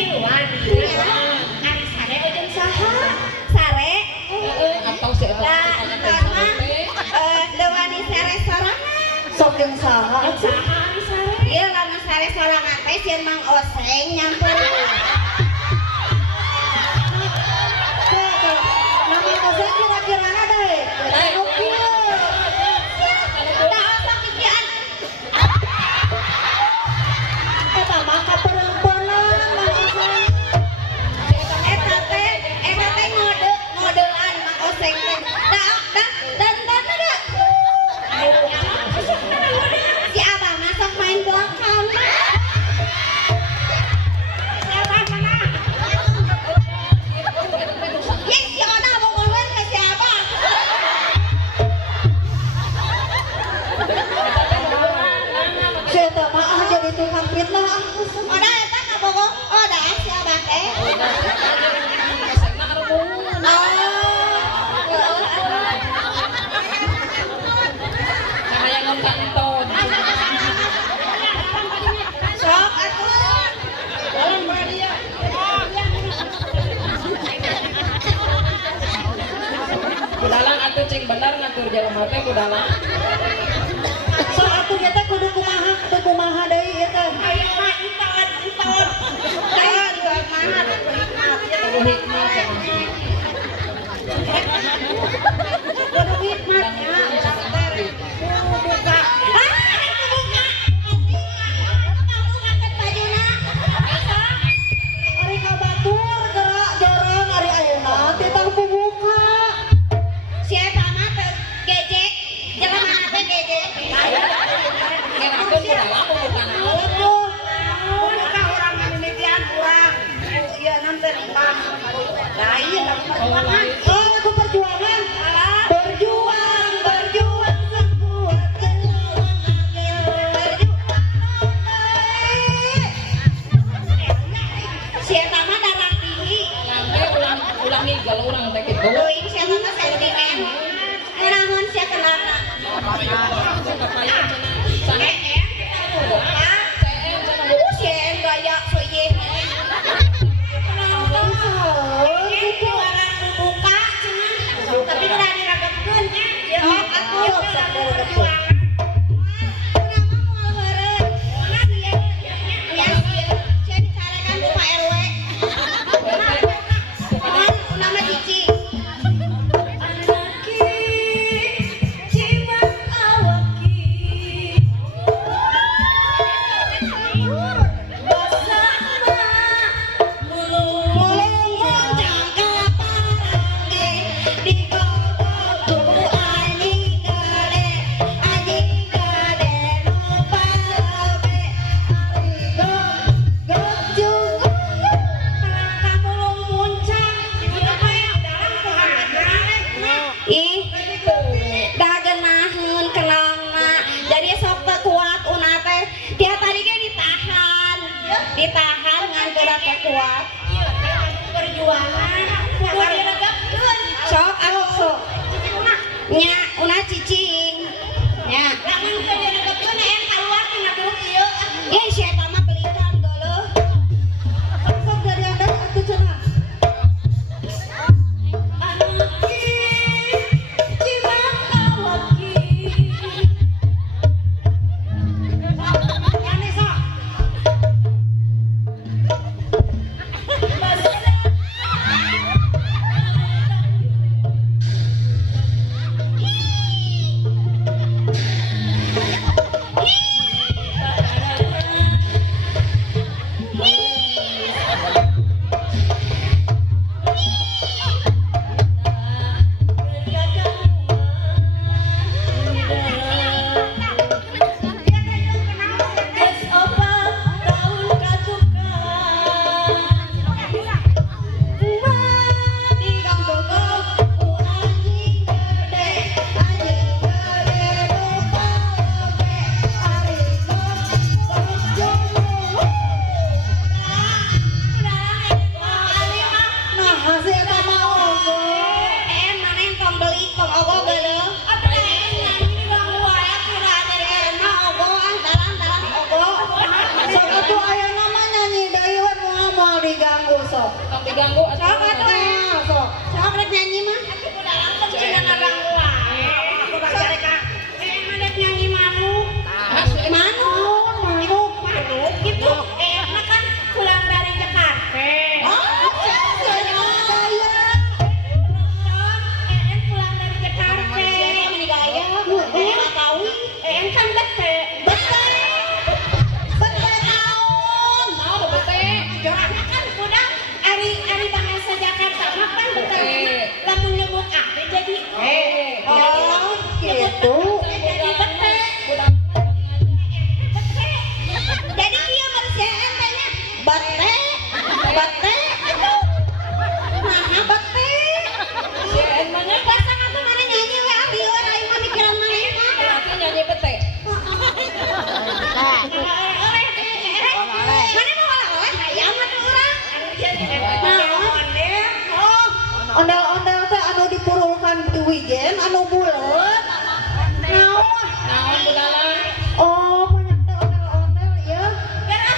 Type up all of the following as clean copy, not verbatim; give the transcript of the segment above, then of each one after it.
tiluan. Ari sare jeung saha? Sare. Atau si eta Dewani sare sorangan. Sok jeung saha atuh? Saha ari sare? Ieu lamun sare sorangan teh sieun Mang Oseng nyampur. Nama Oseng kira-kirana deh. Eta mah kaperempuanan Mang Oseng. Eta teh ngodean Mang Oseng teh. Dan ada. Si Abah mah sok main belakang. Si Abah mana? Yes, si Oda mau ngomong ke si Abah. Si eta mah jadi tukang fitnah. Oda eta ngabogong. Oda si Abah teh. yang nonton. Sok atuh. Kudalang atuh cing bener ngatur jelema teh kudalang. So atuh nya teh kudu kumaha deui eta. Ayo mah iton. Ayo dua mana Kudu hikmah cenah. kudu hikmatnya. Buka. Buka. Kamu ngangkat bajuna. Ari kabatur gerak jorong ari ayeuna teh tang buka. Si eta mah teh geje. Jelema teh geje. Ngerakeun kudalang bukan Buka urang mimitian urang. Ieu nanti impah. Lain perjuangan. Oh, lagu perjuangan. Berjuang sekuat tenaga. Si eta mah darah tinggi. Nanti ulang nigel urang teh kitu. Teuing si eta mah sentimen. Naon sia kenapa? Sana Sien gaya soye. Orang buka cenah. Tapi udah diragapkeun. Ya aku perjuangan. Nama Cici. Ih, dagenaheun kenalna. Jadi sok teu kuat una teh. Dia tadi ge ditahan. Ditahan ngan teu da teu kuat. Perjuangan. Kudu diregepkeun. Sok anu sok. Nya, una cicing. Nya. Lamun teu diregepkeun aya kaluar tina grup ieu. Ih, si eta mah pelikan geuleuh. Sok dari anda atuh cenah. sok. Tong diganggu atuh. Sok atuh Sok. sok rek nyanyi mah aku udah langsung cina ngaganggu aku bakal reka mana nyanyi manu manu gitu makan pulang dari Jakarta pulang dari Jakarta ini gaya tahu kan bete tahun Mau lo bete. Jorana kan udah ari bahasa Jakarta mah kan bukan lamun nyebut apa jadi Oh, gitu. jadi bete Budak jadi kieu bersieun tanya bete aduh nah bete sieun mana? bahasa atuh mana nyanyi we abi ora ieu mah mikiran mana mah Berarti nyanyi bete. mana mau oleh aya mah tuh urang Ondel-ondel teh anu dipurulkan di wijen anu buleut. Naon? Naon budala? Oh, banyak teh ondel-ondel ya.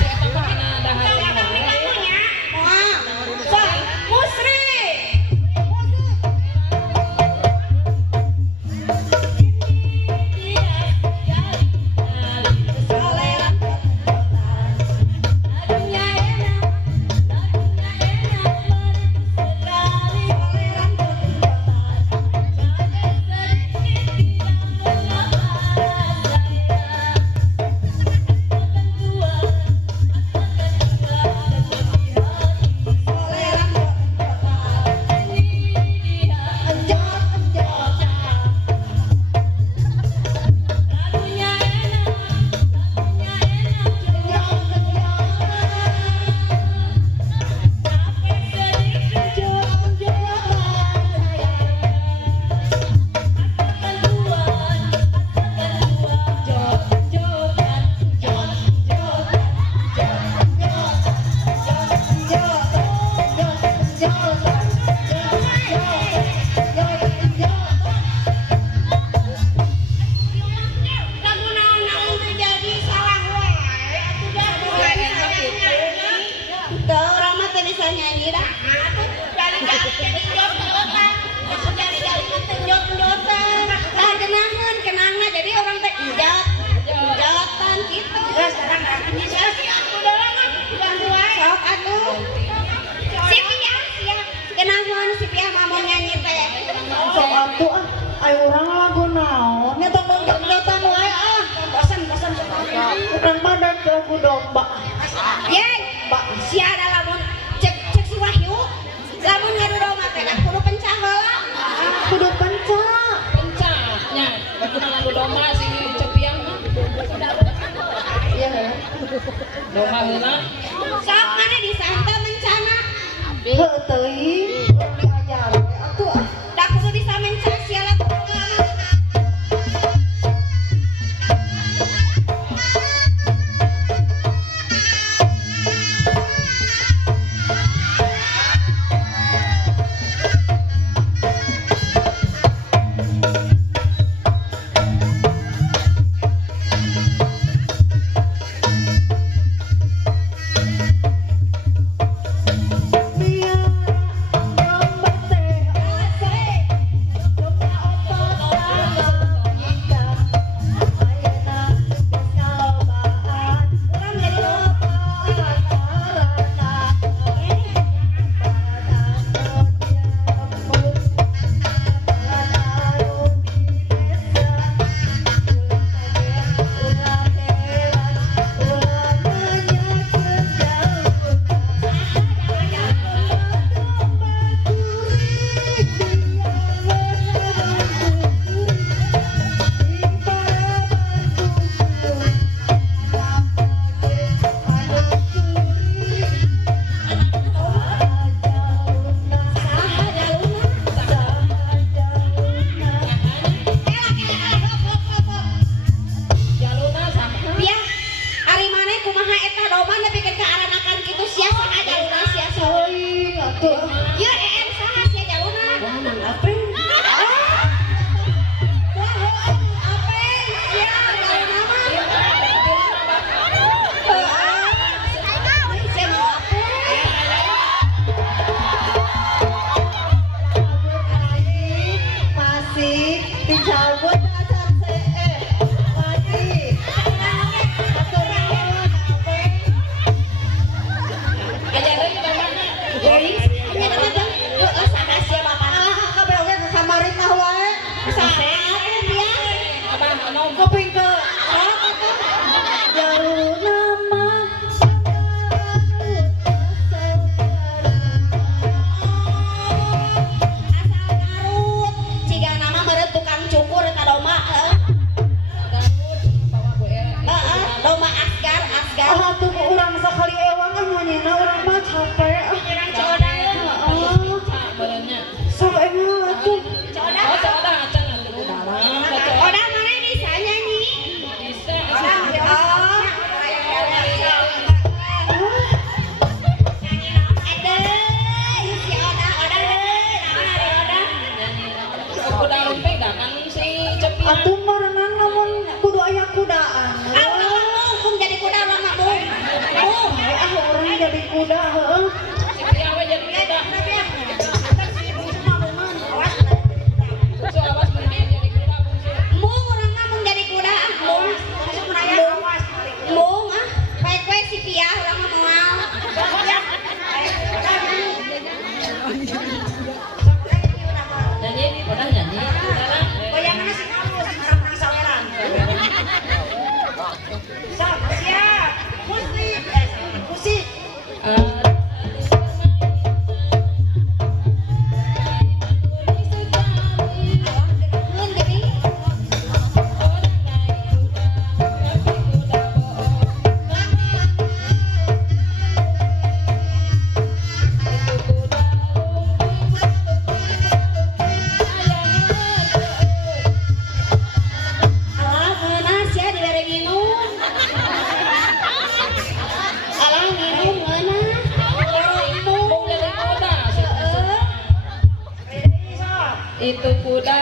Si eta mah kana dahar wae. Musri lagu naon terjadi salah wae atuh dah boleh teu urang mah teu bisa nyanyi dah atuh jari-jari jadi jot-jotan jari-jari mah teu jot-jotan tah kenangna jadi orang teh jotan gitu sekarang nyanyi si aku doang mah ganggu wae sok atuh si Pia kenangna si Pia mah mau nyanyi teh Sok atuh ah, ayo urang lagu naon? Nya tong nonton wae ah. bosan Urang mah dan lagu domba. Yey, sia ada lamun cek si Wahyu lamun ngadu domba teh dah kudu pencah heula Kudu panca. Pencahnya. Bagaimana lagu domba si Cepiang mah? Iya ya. Domba heula. sok mana disanta mencana Heuh teuing. Diajar we atuh ah. dah kudu disamencah sia lagu Biar domba teh asik. itu kuda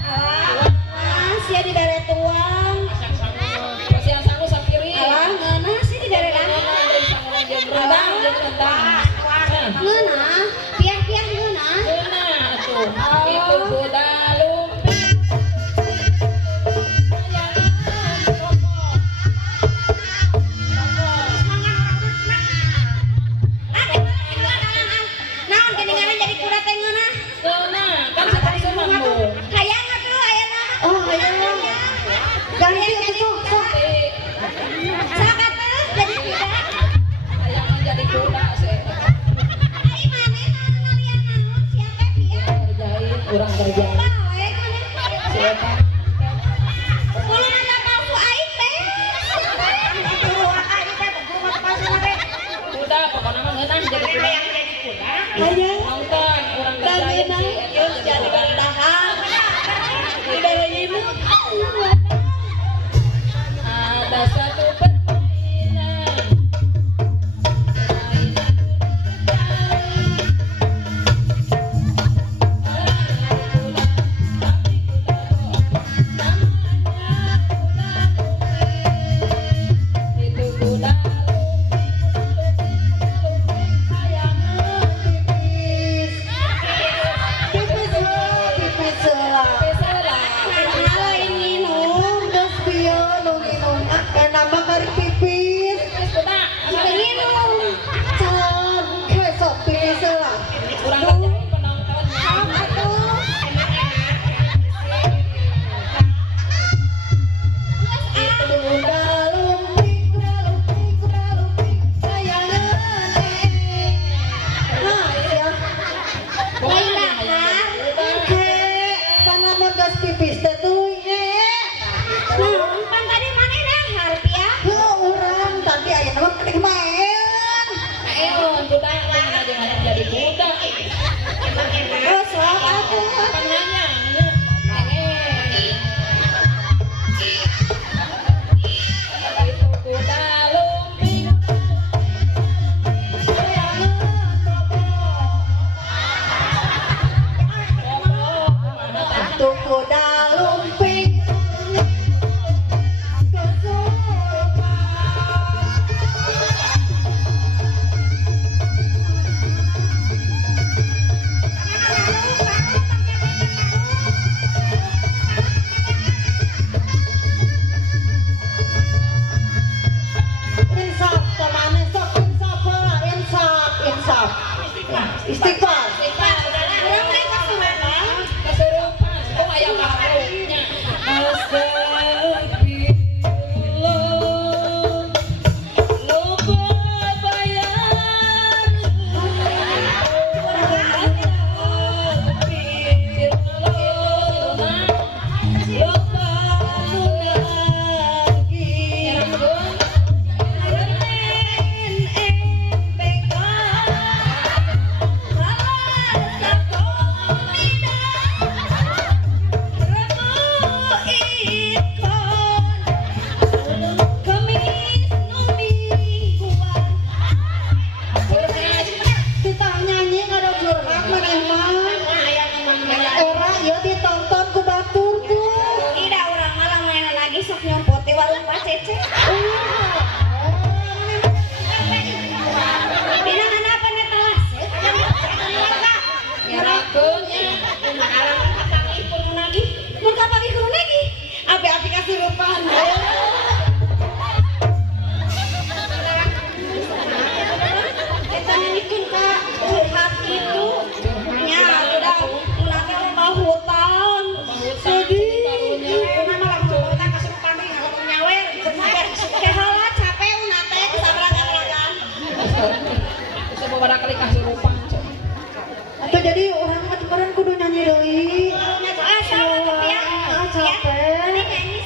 alah sia di dare tuang masih yang sanggup sapiri alah ngeunah sih di dare dana rendang jeung rendang ngeunah piah-piah ngeunah nah tuh itu kuda lumping naon kedengaran jadi kuda teh ngeunah nah kan seperti mambu hayang atuh aya nama Oh, ayo. Ganti itu sok. sakat teh jadi kuda yang menjadi kuda sih ai maneh nalian naon siapa piah kerjain orang kerjain balik maneh siapa kulo mah palsu aing teh kuruan aing teh kuruan palsu teh kuda pokoknya mah ngeunah jadi kuda Ayo. nonton orang kerjain Dagina, sih yuk jadi bertahan. Udara ini. ada satu permainan itu kuda Tipis lah. halo ini minum Terus pieu nu nginum enak mah kari pipis. minum Can kayak sok pipis lah. kurang kerjain penontonnya atuh Kuda lumping, sayangan Nah, ya. lain dahar Panamun gas pipis teh tuluy naon pan tadi maneh dahar piah Urang tadi aya nama kedik main. ayo kuda mana jangan jadi kuda oh sok atuh penanya itu kuda lumping Tuh kuda lumping Insaf kemana sok insaf lah insaf Istighfar urang mah kasurupan kesurupan itu ayam karunya astagfirullah lupa bayar Kita nyanyi ada curhat maneh mah Era ieu ditonton ku batur tuh tidak urang mah lamun lagi sok nyompot di warung Pak Cece dina apa nih telas nyerakeunnya alamun kapangi pun lagi mun kapangi kun lagi api-api kasurupan kita nyanyikan kak curhat gitu nya udah munake mau hutang sedih mana lamun hutang kasurupan nih ngalamun nyawer kehala capek unate sabaraga-baragan bisa beberapa kali kasurupan Atau jadi orang mah kemarin kudu nyanyi deui capek capek nyanyi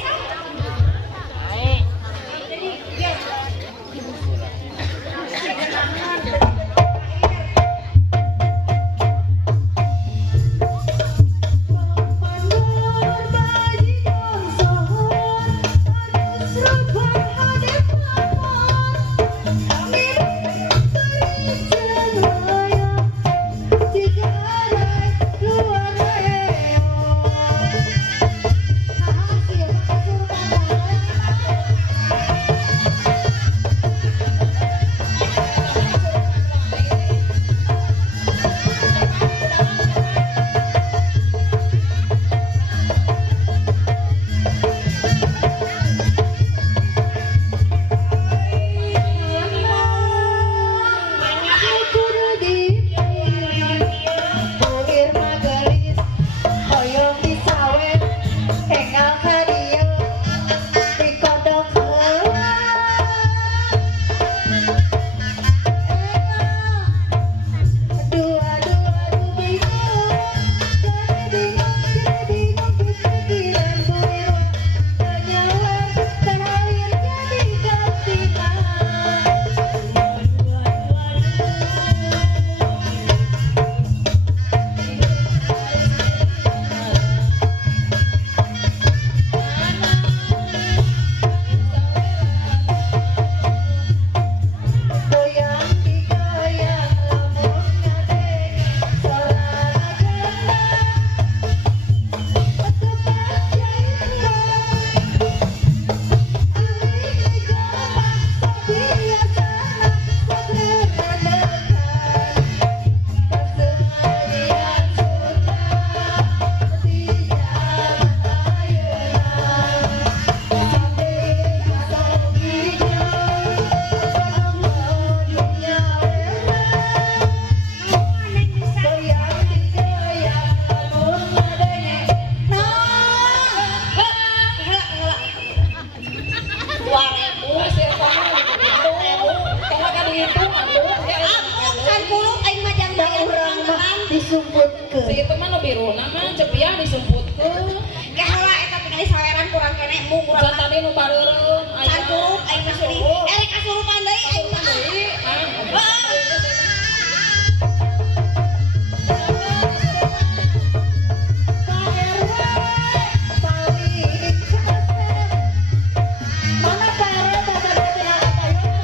Si itu mah nu biruna mah cepiah disumputkeun. Ge heula eta tinggal saweran kurang kene mu kurang. Can tadi nu bareureum Cantuk aing mah suri. Rek kasurupan deui aing mah. Mana pare tata dina payung.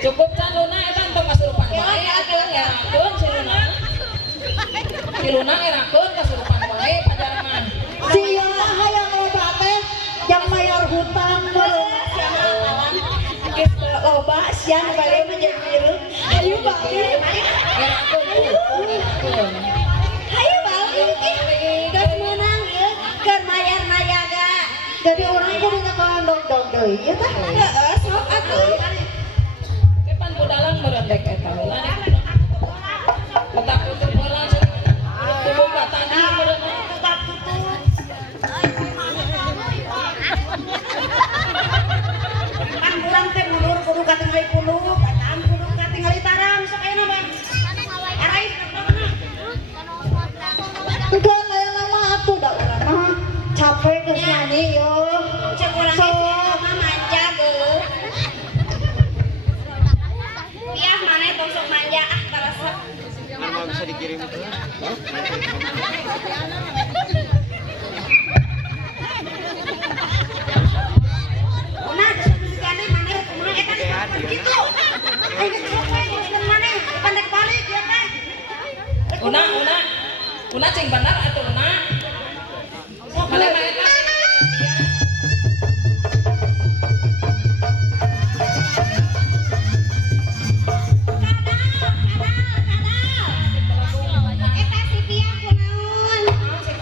Cukup can Luna eta tong kasurupan bae erakeun si Luna. Si Luna erakeun kasurupan bae pajar mah. Sia hayang loba teh yang mayar hutang meureun. Geus loba sia nu bari mah jeung biru. Hayu bali. Erakeun. Hayu bali geus meunang ieu keur mayar nayaga. Jadi orang kudu ngakandong deui ieu teh. Heeh, sok atuh. Kepan budalang meureun dek eta heula. Utak tutup heula dibuka tadi meureun. Kan urang teh mundur kudu katingali puluh, batam kudu katingali tarang sok ayeuna mah. Arai Enggak aya nama atuh da urang mah capek geus nyanyi yo. cek urang Sok. mah manja geuleuh. Piah maneh tong sok manja ah karesep. Kalau bisa dikirim ke Nah, digane maneh kumaha eta kitu. Ayo capek ngeukeun maneh pandek balik ya teh. Una cing bener atuh Una. Mane mah eta Eta si Piah kunaon?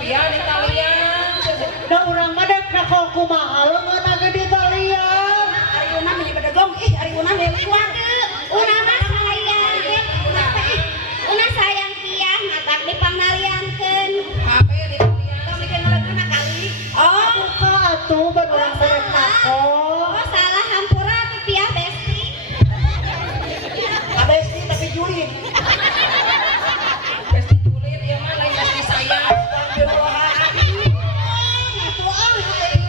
ya di talian. Da urang mah dek nakal kumaha leungeunage di talian. Ariuna mah bedegong ih Ariuna mah kuat. Una mah sayang. Una sayang Piah matak dipangnaliankeun. HP di talian. Tong bikin laguna kali. Oh, Buka atuh ban urang bareng nakal. oh salah hampura tuh Piah besti. Abesti tapi julid. Besti kulit ieu mah lain besti sayang. Itu ah ieu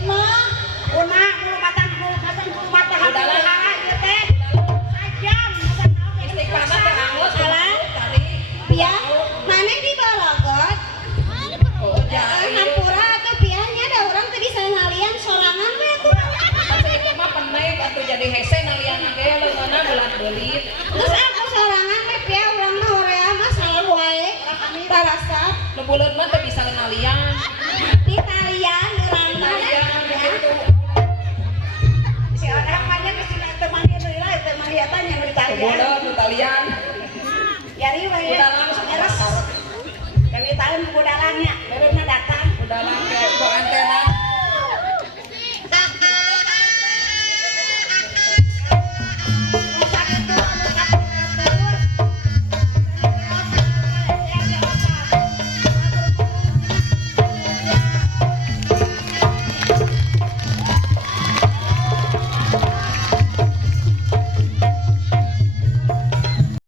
mah. Una bulu batang bulu mata hati Udalah. hahaha ieu teh. Sajam bukan naon Istiqamah teh hangus salah. tadi. Piah, maneh di Bologot. Oh, jadi. Hampura tuh Piahnya ada orang teh bisa ngalian sorangan we tuh. Asa itu mah penek atuh jadi hese nalian ge leungeunna bulat-bulit. Terus aku sorangan we Piah urang mah horea mah selalu wae kami tarasap Nu buleut mah teu bisa nalian. di talian urang mah. Nalian begitu. Si orang banyak ke sini teh mah ieu lah teh mah ieu tanya di talian.